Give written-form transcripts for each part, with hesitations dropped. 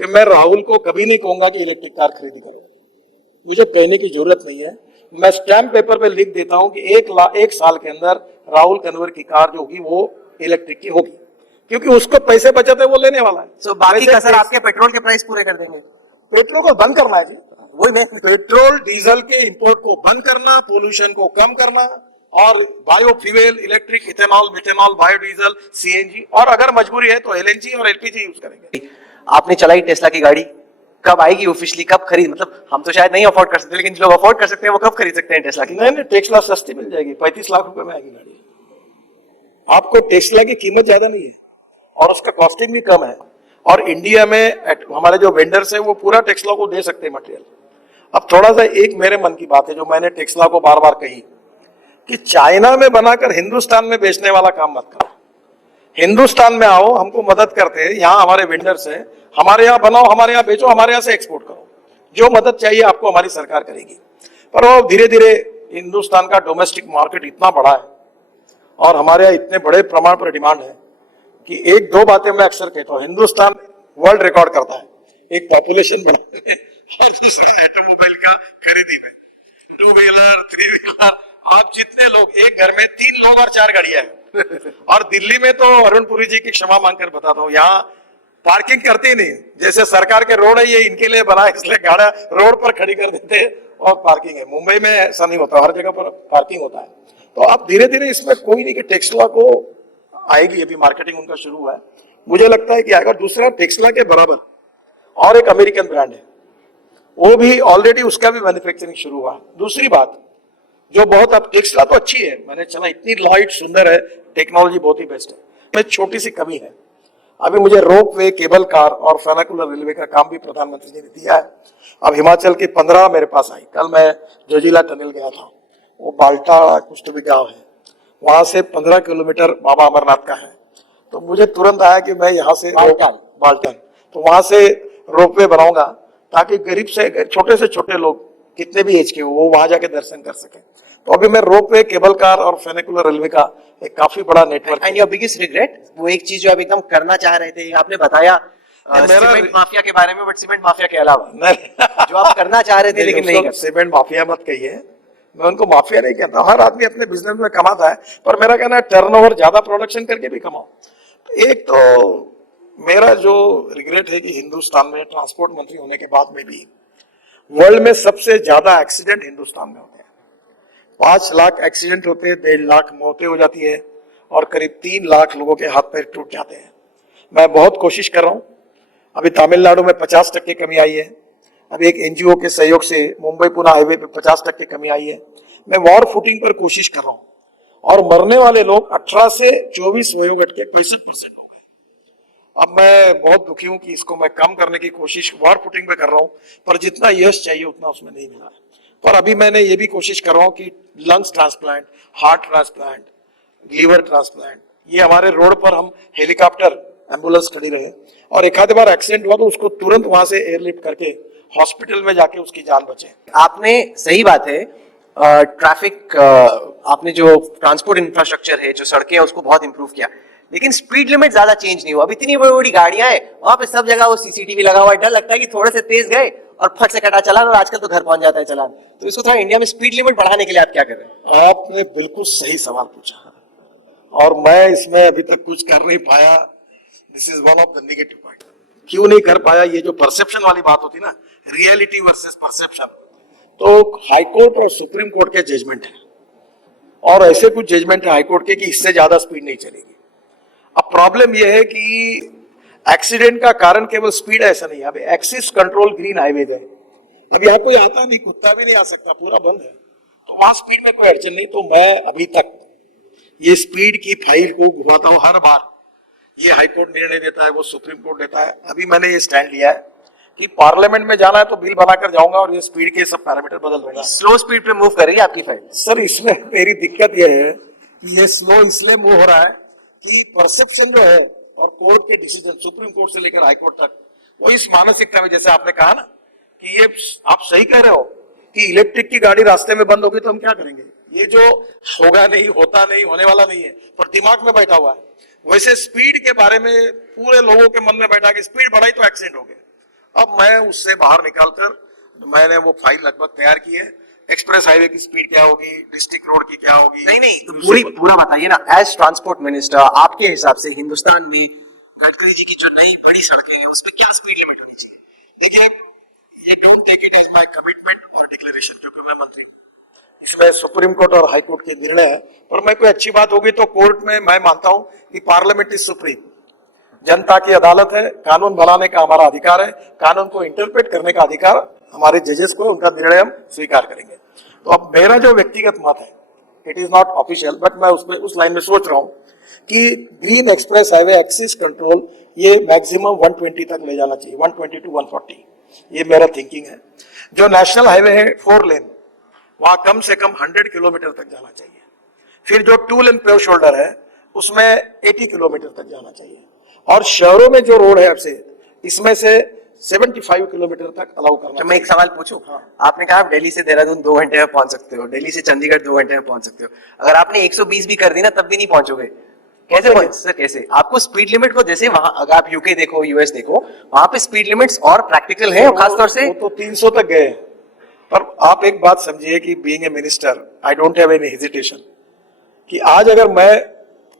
कि मैं राहुल को कभी नहीं कहूंगा कि इलेक्ट्रिक कार खरीदी करो, मुझे कहने की जरूरत नहीं है। मैं स्टैम्प पेपर पे लिख देता हूं कि 1 साल के अंदर राहुल कन्वर की कार जो होगी वो इलेक्ट्रिक की होगी, क्योंकि उसको पैसे बचते हैं वो लेने वाला है। So, बाकी का सर आपके पेट्रोल के प्राइस पूरे कर देंगे? पेट्रोल को बंद करना है जी, वही मैं पेट्रोल डीजल के इंपोर्ट को बंद करना, पोल्यूशन को कम करना, और biofuel, electric, ethanol, methanol, biodiesel, CNG, और अगर मजबूरी है तो एलएनजी और एलपीजी यूज करेंगे। आपने चलाई टेस्ला की गाड़ी, कब आएगी ऑफिशियली, कब खरीद, मतलब हम तो शायद नहीं अफोर्ड कर सकते, लेकिन जो लोग अफोर्ड कर सकते हैं वो कब खरीद सकते हैं टेस्ला की? नहीं, टेस्ला सस्ती मिल जाएगी, 35 लाख रुपए में आएगी गाड़ी। आपको टेस्ला की कीमत ज्यादा नहीं है और उसका कॉस्टिंग भी कम है, और इंडिया में हमारे जो वेंडर्स है वो पूरा टेस्ला को दे सकते हैं मटेरियल। अब थोड़ा सा एक मेरे मन की बात है जो मैंने टेस्ला को बार बार कही कि चाइना में बनाकर हिंदुस्तान में बेचने वाला काम मत करो, हिंदुस्तान में आओ, हमको मदद करते हैं, यहाँ हमारे वेंडर्स हैं, हमारे यहाँ बनाओ, हमारे यहाँ बेचो, हमारे यहाँ से एक्सपोर्ट करो, जो मदद चाहिए आपको हमारी सरकार करेगी। पर वो धीरे धीरे हिंदुस्तान का डोमेस्टिक मार्केट इतना बड़ा है और हमारे यहाँ इतने बड़े प्रमाण पर डिमांड है कि एक दो बातें मैं अक्सर कहता हूँ, हिंदुस्तान वर्ल्ड रिकॉर्ड करता है, एक पॉपुलेशन बढ़ाने में और दूसरा ऑटोमोबाइल का खरीदी में, 2 व्हीलर 3 व्हीलर, आप जितने लोग, एक घर में 3 लोग और 4 गाड़ियां हैं और दिल्ली में तो अरुण पुरी जी की क्षमा मांगकर बताता हूँ, यहाँ पार्किंग करते ही नहीं, जैसे सरकार के रोड है ये इनके लिए बना है इसलिए गाड़ियां रोड पर खड़ी कर देते हैं और पार्किंग है। मुंबई में ऐसा नहीं होता, हर जगह पर पार्किंग होता है। तो अब धीरे धीरे इसमें कोई नहीं कि टेस्ला को आएगी, अभी मार्केटिंग उनका शुरू हुआ है, मुझे लगता है कि आएगा। दूसरा, टेस्ला के बराबर और एक अमेरिकन ब्रांड है, वो भी ऑलरेडी उसका भी मैन्युफैक्चरिंग शुरू हुआ है। दूसरी बात जो बहुत, अब टेस्ला तो अच्छी है, मैंने चला, इतनी लाइट सुंदर है, टेक्नोलॉजी बहुत ही बेस्ट है, में छोटी सी कमी है, अभी मुझे रोप वे, केबल कार और फेनाकुलर रेलवे का काम भी प्रधानमंत्री जी ने दिया है। अब हिमाचल की 15 मेरे पास आई, कल मैं जोजिला टनल गया था, वो बाल्टा कुछ तो भी गाँव है, वहां से 15 किलोमीटर बाबा अमरनाथ का है, तो मुझे तुरंत आया कि मैं यहाँ से बाल्टन, तो वहां से रोपवे बनाऊंगा ताकि गरीब से छोटे लोग कितने भी एज के हो वो वहां जाके दर्शन कर सके। तो अभी मैं रोपवे, केबल कार और फेनिकुलर रेलवे का एक काफी बड़ा network. And your biggest regret, वो एक चीज जो आप एकदम करना चाह रहे थे, आपने बताया सीमेंट माफिया के बारे में, बट सीमेंट माफिया के अलावा जो आप करना चाह रहे थे लेकिन नहीं कर। सीमेंट माफिया मत कहिए, मैं उनको माफिया नहीं कहता, हर आदमी अपने बिजनेस में कमाता है, पर मेरा कहना है टर्नओवर ज्यादा प्रोडक्शन करके भी कमाओ। एक तो मेरा जो रिग्रेट है कि हिंदुस्तान में ट्रांसपोर्ट मंत्री होने के बाद में भी वर्ल्ड में सबसे ज्यादा एक्सीडेंट हिंदुस्तान में होते हैं। 5 लाख एक्सीडेंट होते हैं, 1.5 लाख मौतें हो जाती है और करीब 3 लाख लोगों के हाथ पैर टूट जाते हैं। मैं बहुत कोशिश कर रहा हूं, अभी तमिलनाडु में 50% कमी आई है, अभी एक एनजीओ के सहयोग से मुंबई पुणे हाईवे पे 50% कमी आई है। मैं वॉर फुटिंग पर कोशिश कर रहा हूं और मरने वाले लोग 18 से 24 वयोगट के 65% लोग हैं। अब मैं बहुत दुखी हूं कि इसको मैं कम करने की कोशिश वॉर फुटिंग पे कर रहा हूं, पर जितना यश चाहिए उतना उसमें नहीं मिला है। पर अभी मैंने ये भी कोशिश कर रहा हूं कि lungs transplant, heart transplant, liver transplant, ये हमारे रोड पर हम हेलीकॉप्टर, एम्बुलेंस खड़ी रहे और एक आधे बार एक्सीडेंट हुआ तो उसको तुरंत वहां से एयरलिफ्ट करके हॉस्पिटल में जाके उसकी जान बचे। आपने, सही बात है, ट्रैफिक, आपने जो ट्रांसपोर्ट इंफ्रास्ट्रक्चर है, जो सड़कें हैं, उसको बहुत इंप्रूव किया, लेकिन स्पीड लिमिट ज्यादा चेंज नहीं हुआ। अब इतनी बड़ी बड़ी गाड़ियां हैं, वहां पे सब जगह वो सीसीटीवी लगा हुआ है, डर लगता है कि थोड़े से तेज गए और फट से कटा चलान, और आजकल तो घर पहुंच जाता है चलान। तो इसको थोड़ा इंडिया में स्पीड लिमिट बढ़ाने के लिए आप क्या कर रहे हैं? आपने बिल्कुल सही सवाल पूछा और मैं इसमें अभी तक कुछ कर नहीं पाया। This is one of the negative point. क्यों नहीं कर पाया? ये जो परसेप्शन वाली बात होती ना, रियलिटी वर्सेस परसेप्शन, तो हाईकोर्ट और सुप्रीम कोर्ट के जजमेंट है और ऐसे कुछ जजमेंट है हाईकोर्ट के कि इससे ज्यादा स्पीड नहीं चलेगी। अब प्रॉब्लम यह है कि एक्सीडेंट का कारण केवल स्पीड ऐसा नहीं है, अभी एक्सिस कंट्रोल ग्रीन हाईवे है, अब यहाँ कोई आता नहीं, कुत्ता भी नहीं आ सकता, पूरा बंद है, तो वहां स्पीड में कोई अड़चन नहीं। तो मैं अभी तक ये स्पीड की फाइल को घुमाता हूं हर बार, ये हाईकोर्ट निर्णय देता है, वो सुप्रीम कोर्ट देता है। अभी मैंने ये स्टैंड लिया है कि पार्लियामेंट में जाना है तो बिल बनाकर जाऊंगा और ये स्पीड के सब पैरामीटर बदल दूंगा। स्लो स्पीड पे मूव कर रही है आपकी फाइल? सर इसमें मेरी दिक्कत ये है कि ये स्लो इसलिए मूव हो रहा है कि परसेप्शन जो है और कोर्ट के डिसीजन, सुप्रीम कोर्ट से लेकर हाई कोर्ट तक, वो इस मानसिकता में, जैसे आपने कहा ना कि ये आप सही कह रहे हो कि इलेक्ट्रिक की गाड़ी रास्ते में बंद होगी तो हम क्या करेंगे, ये जो होगा नहीं, होता नहीं, होने वाला नहीं है, पर दिमाग में बैठा हुआ है। वैसे स्पीड के बारे में पूरे लोगों के मन में बैठा कि स्पीड बढ़ाई तो एक्सीडेंट हो गए, अब मैं उससे बाहर निकालकर मैंने वो फाइल लगभग तैयार की है। एक्सप्रेस हाईवे की स्पीड क्या होगी, डिस्ट्रिक्ट रोड की क्या होगी। नहीं तो पूरा बताइए ना, एज ट्रांसपोर्ट मिनिस्टर आपके हिसाब से हिंदुस्तान में गडकरी जी की जो नई बड़ी सड़कें हैं उस पर क्या स्पीड लिमिट होनी चाहिए? देखिए, ये don't take it as my commitment और डिक्लेरेशन, क्योंकि मैं मंत्री हूँ। इसमें सुप्रीम कोर्ट और हाई कोर्ट के निर्णय है, पर मैं कोई अच्छी बात होगी तो कोर्ट में मैं मानता हूं कि पार्लियामेंट इज सुप्रीम, जनता की अदालत है, कानून बनाने का हमारा अधिकार है, कानून को इंटरप्रेट करने का अधिकार हमारे जजेस को, उनका निर्णय हम स्वीकार करेंगे। तो अब मेरा जो व्यक्तिगत मत है, it is not official, but मैं उसमें उस लाइन में सोच रहा हूं कि green express highway axis control ये मैक्सिमम 120 तक ले जाना चाहिए, 120 to 140, ये मेरा थिंकिंग है। जो नेशनल हाईवे है 4 लेन, वहां कम से कम 100 किलोमीटर तक जाना चाहिए। फिर जो 2 लेन पेव शोल्डर है उसमें 80 किलोमीटर तक जाना चाहिए। और शहरों में जो रोड है अब से, इसमें से 75 किलोमीटर तक अलाउ करना। तो मैं एक सवाल पूछूं? हाँ। आपने कहा आप दिल्ली से देहरादून 2 घंटे में पहुंच सकते हो, दिल्ली से चंडीगढ़ 2 घंटे में पहुंच सकते हो, अगर आपने 120 भी कर दी ना तब भी नहीं पहुंचोगे, कैसे पहुंच सर? कैसे? आपको स्पीड लिमिट को, जैसे वहां अगर आप यूके देखो, यूएस देखो, वहां पे स्पीड लिमिट्स और प्रैक्टिकल है, खासतौर से वो तो 300 तक गए। पर आप एक बात समझिए कि being a minister I don't have any hesitation, कि आज अगर मैं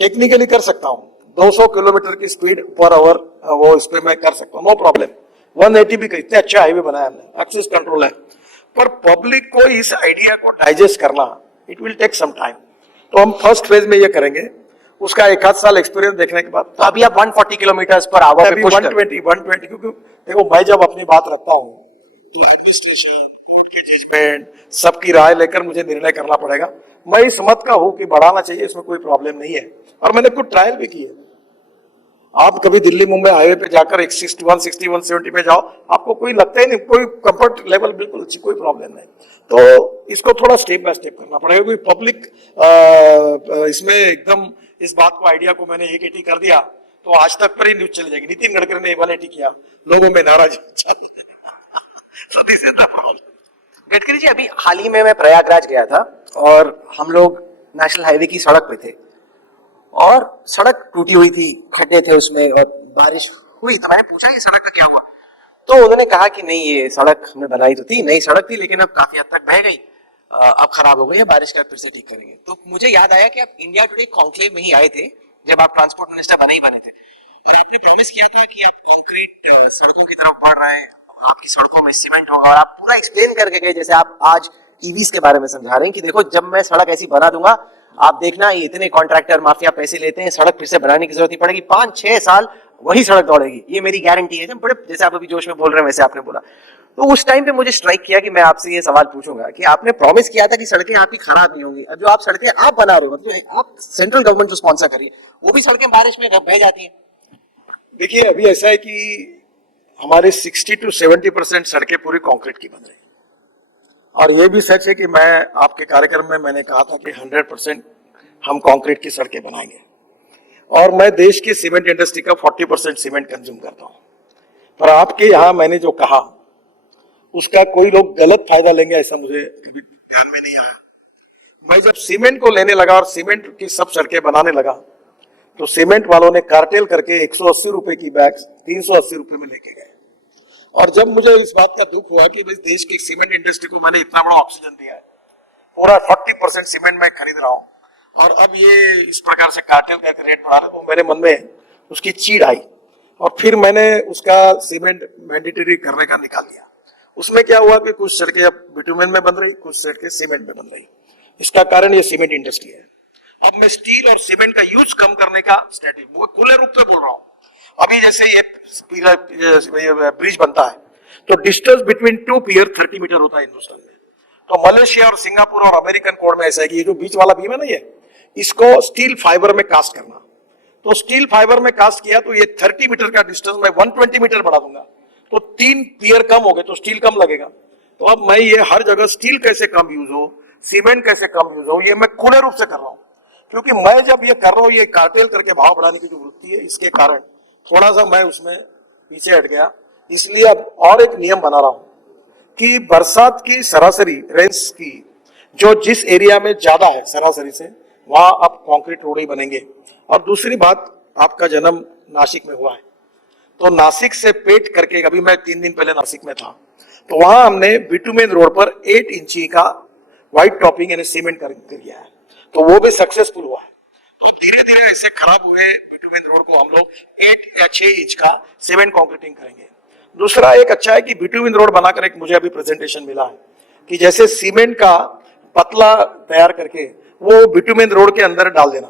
टेक्निकली कर सकता हूं 200 किलोमीटर की स्पीड पर आवर, वो इस पे मैं कर सकता हूं, नो प्रॉब्लम। 180 भी, इतने अच्छा हाईवे बनाया हमने, एक्सेस कंट्रोल है। पर पब्लिक को इस आइडिया को डाइजेस्ट करना, it will take some time. तो हम फर्स्ट फेज में ये करेंगे, उसका 1 आध साल एक्सपीरियंस देखने के बाद। तो अभी आप 140 किलोमीटर पर आवर पे पुश कर, 120, क्योंकि देखो मैं जब अपनी बात रखता हूँ तो एडमिनिस्ट्रेशन, कोर्ट के जजमेंट, सबकी राय लेकर मुझे निर्णय करना पड़ेगा। मैं इस मत का हूं कि बढ़ाना चाहिए, इसमें कोई प्रॉब्लम नहीं है, और मैंने कुछ ट्रायल भी किए। आप कभी दिल्ली मुंबई हाईवे पे जाकर 160, 160, 170 पे जाओ, आपको कोई लगता ही नहीं, कोई कंफर्ट लेवल बिल्कुल अच्छी, कोई प्रॉब्लम नहीं। तो इसको थोड़ा स्टेप बाय स्टेप करना पड़ेगा, क्योंकि पब्लिक इसमें एकदम इस बात को, आइडिया को मैंने 180 कर दिया तो आज तक पर ही न्यूज चली जाएगी, नितिन गडकरी ने 180 किया, लोगों में नाराज गडकरी जी अभी हाल ही में मैं प्रयागराज गया था और हम लोग नेशनल हाईवे की सड़क पे थे और सड़क टूटी हुई थी, खड्डे थे उसमें और बारिश हुई, तो मैंने पूछा ये सड़क का क्या हुआ, तो उन्होंने कहा कि नहीं ये सड़क हमने बनाई तो थी, नई सड़क थी, लेकिन अब काफी हद तक बह गई, अब खराब हो गई है, बारिश का फिर से ठीक करेंगे। तो मुझे याद आया कि आप इंडिया टुडे कॉन्क्लेव में ही आए थे जब आप ट्रांसपोर्ट मिनिस्टर बने थे, और आपने प्रॉमिस किया था कि आप कंक्रीट सड़कों की तरफ बढ़ रहे हैं, आपकी सड़कों में सीमेंट होगा, और आप पूरा एक्सप्लेन करके गए, जैसे आप आज ईवीज के बारे में समझा रहे हैं कि देखो जब मैं सड़क ऐसी बना दूंगा, आप देखना ये इतने कॉन्ट्रैक्टर माफिया पैसे लेते हैं, सड़क फिर से बनाने की जरूरत नहीं पड़ेगी, 5-6 साल वही सड़क दौड़ेगी, ये मेरी गारंटी है। बड़े जैसे आप अभी जोश में बोल रहे हैं वैसे आपने बोला, तो उस टाइम पे मुझे स्ट्राइक किया कि मैं आपसे ये सवाल पूछूंगा कि आपने प्रॉमिस किया था कि सड़कें आपकी खराब नहीं होंगी, अब जो आप सड़कें आप बना रहे हो, मतलब आप सेंट्रल गवर्नमेंट जो स्पॉन्सर करिए, वो भी सड़कें बारिश में बह जाती है। देखिए अभी ऐसा है कि हमारे 60 to 70% सड़कें पूरी कंक्रीट की बन रही है, और ये भी सच है कि मैं आपके कार्यक्रम में मैंने कहा था कि 100% हम कंक्रीट की सड़कें बनाएंगे, और मैं देश की सीमेंट इंडस्ट्री का 40% सीमेंट कंज्यूम करता हूं। पर आपके यहाँ मैंने जो कहा उसका कोई लोग गलत फायदा लेंगे ऐसा मुझे कभी ध्यान में नहीं आया। मैं जब सीमेंट को लेने लगा और सीमेंट की सब सड़कें बनाने लगा, तो सीमेंट वालों ने कार्टेल करके 180 रुपए की बैग 380 रुपए में लेके गए। और जब मुझे इस बात का दुख हुआ कि देश की सीमेंट इंडस्ट्री को मैंने इतना बड़ा ऑक्सीजन दिया है, पूरा 40% सीमेंट मैं खरीद रहा हूं, और अब ये इस प्रकार से कार्टेल करके रेट बढ़ा रहे, तो मेरे मन में उसकी चीड़ आई, और फिर मैंने उसका सीमेंट मैंडेटरी करने का निकाल दिया। उसमें क्या हुआ कि कुछ सड़कें अब बिटुमेन में बन रही, कुछ सड़कें सीमेंट में बन रही। इसका कारण ये सीमेंट इंडस्ट्री है। अब मैं स्टील और सीमेंट का यूज कम करने का स्ट्रेटेजी, वो खुले रूप से बोल रहा हूं। अभी जैसे ये ब्रिज बनता है तो डिस्टेंस बिटवीन 2 पियर 30 मीटर होता है हिंदुस्तान में, तो मलेशिया और सिंगापुर और अमेरिकन कोड में ऐसा है कि ये जो बीच वाला बीम है ना, ये इसको स्टील फाइबर में कास्ट करना। तो स्टील फाइबर में कास्ट किया तो ये 30 मीटर का डिस्टेंस मैं 120 मीटर बढ़ा दूंगा, तो 3 पियर कम हो गए, तो स्टील कम लगेगा। तो अब मैं ये हर जगह स्टील कैसे कम यूज हो, सीमेंट कैसे कम यूज हो, ये मैं खुले रूप से कर रहा हूं। क्योंकि मैं जब ये कर रहा हूं, ये कार्टेल करके भाव बढ़ाने की जो वृत्ति है, इसके कारण थोड़ा सा मैं उसमें पीछे हट गया। इसलिए अब और एक नियम बना रहा हूं कि बरसात की सरासरी रेंस की जो जिस एरिया में ज्यादा है सरासरी से, वहां अब कंक्रीट रोड ही बनेंगे। और दूसरी बात, आपका जन्म नासिक में हुआ है, तो नासिक से पेट करके, अभी मैं 3 दिन पहले नासिक में था, तो वहां हमने बिटुमेन रोड पर 8 इंची का व्हाइट टॉपिंग यानी सीमेंट कर दिया है, तो वो भी सक्सेसफुल हुआ है। तो धीरे धीरे ऐसे खराब हुए बिटुमेन रोड को हम लोग 8 या 6 इंच का सीमेंट कॉन्क्रीटिंग करेंगे। दूसरा एक अच्छा है कि बिटुमेन रोड बनाकर एक मुझे अभी प्रेजेंटेशन मिला है कि जैसे सीमेंट का पतला तैयार करके वो बिटुमेन रोड के अंदर डाल देना,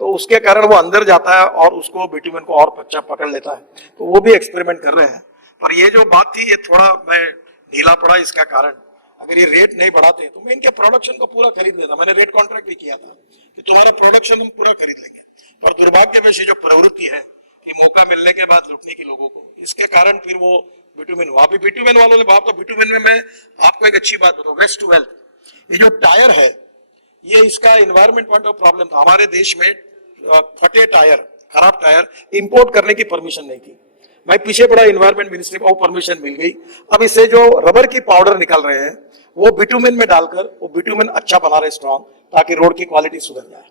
तो उसके कारण वो अंदर जाता है और उसको बिटुमेन को और अच्छा पकड़ लेता है, तो वो भी एक्सपेरिमेंट कर रहे हैं। पर ये जो बात थी ये थोड़ा मैं ढीला पड़ा, इसका कारण अगर ये रेट नहीं बढ़ाते तो मैं इनके प्रोडक्शन को पूरा खरीद लेता। मैंने रेट कॉन्ट्रैक्ट भी किया था कि तुम्हारा प्रोडक्शन हम पूरा खरीद लेंगे, और दुर्भाग्यवश ये जो प्रवृत्ति है कि मौका मिलने के बाद लूटने की लोगों को, इसके कारण फिर वो बिटुमेन हुआ। अभी बिटुमेन वालों ने बात, तो बिटुमेन में मैं आपको एक अच्छी बात बताऊं, वेस्ट टू वेल्थ, ये जो टायर है ये इसका एनवायरमेंट पॉइंट ऑफ प्रॉब्लम था। हमारे देश में फटे टायर, खराब टायर इंपोर्ट करने की परमिशन नहीं थी। मैं पीछे पड़ा एनवायरमेंट मिनिस्ट्री को, परमिशन मिल गई। अब इससे जो रबर की पाउडर निकल रहे हैं वो बिटुमेन में डालकर वो बिटुमेन अच्छा बना रहे स्ट्रॉन्ग, ताकि रोड की क्वालिटी सुधर जाए।